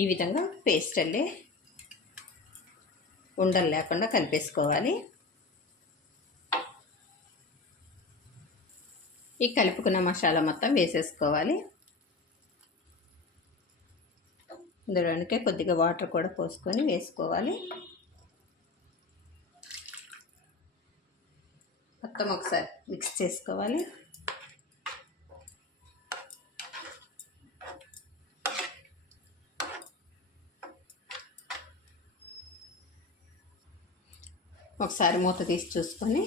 ఈ విధంగా పేస్ట్ అల్లే ఉండలు లేకుండా కలిపేసుకోవాలి. ఈ కలుపుకున్న మసాలా మొత్తం వేసేసుకోవాలి. ఇందులోనికే కొద్దిగా వాటర్ కూడా పోసుకొని వేసుకోవాలి. మొత్తం ఒకసారి మిక్స్ చేసుకోవాలి. ఒకసారి మూత తీసి చూసుకొని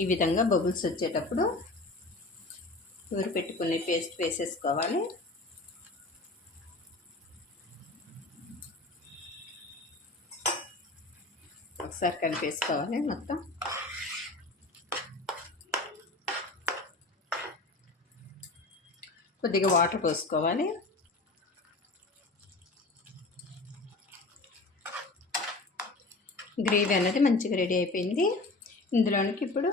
ఈ విధంగా బబుల్స్ వచ్చేటప్పుడు ఊరి పెట్టుకునే పేస్ట్ వేసేసుకోవాలి. ఒకసారి కలిపేసుకోవాలి. మొత్తం కొద్దిగా వాటర్ పోసుకోవాలి. గ్రేవీ అనేది మంచిగా రెడీ అయిపోయింది. ఇందులోనికి ఇప్పుడు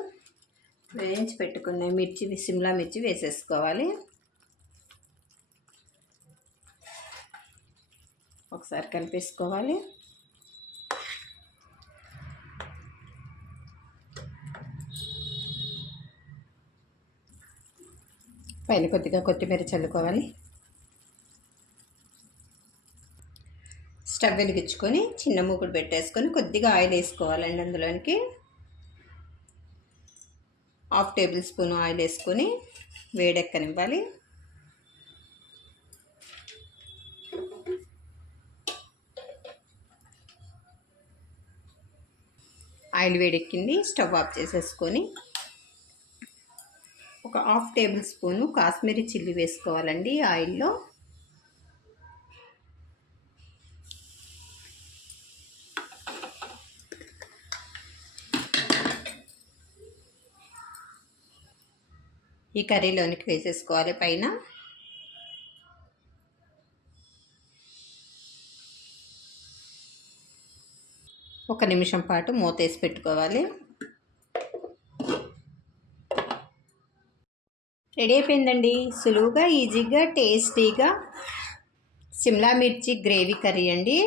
వేయించి పెట్టుకున్న సిమ్లా మిర్చి వేసేసుకోవాలి. ఒకసారి కలిపేసుకోవాలి. పైన కొద్దిగా కొత్తిమీర చల్లుకోవాలి. స్టవ్ వెలిగించుకొని చిన్న మూకుడు పెట్టేసుకొని కొద్దిగా ఆయిల్ వేసుకోవాలండి. అందులోనికి 1/2 టేబుల్ స్పూన్ ఆయిల్ వేసుకొని వేడెక్కనివ్వాలి. ఆయిల్ వేడెక్కింది. స్టవ్ ఆఫ్ చేసేసుకొని ఒక 1/2 టేబుల్ స్పూను కాశ్మీరీ చిల్లీ వేసుకోవాలండి ఆయిల్లో. ఈ కర్రీలోనికి వేసేసుకోవాలి. పైన ఒక నిమిషం పాటు మూత వేసి పెట్టుకోవాలి. రెడీ అయిపోయిందండి. సులువుగా, ఈజీగా, టేస్టీగా సిమ్లా మిర్చి గ్రేవీ కర్రీ అండి.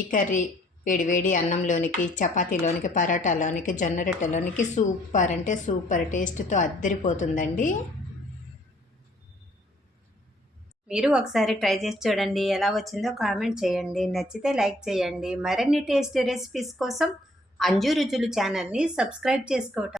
ఈ కర్రీ వేడివేడి అన్నంలోనికి, చపాతీలోనికి, పరోటాలోనికి, జొన్న రొట్టెలోనికి సూపర్ అంటే సూపర్ టేస్ట్తో అద్దరిపోతుందండి. మీరు ఒకసారి ట్రై చేసి చూడండి. ఎలా వచ్చిందో కామెంట్ చేయండి. నచ్చితే లైక్ చేయండి. మరిన్ని టేస్టీ రెసిపీస్ కోసం అంజు రుచులు ఛానల్ని సబ్స్క్రైబ్ చేసుకోవటం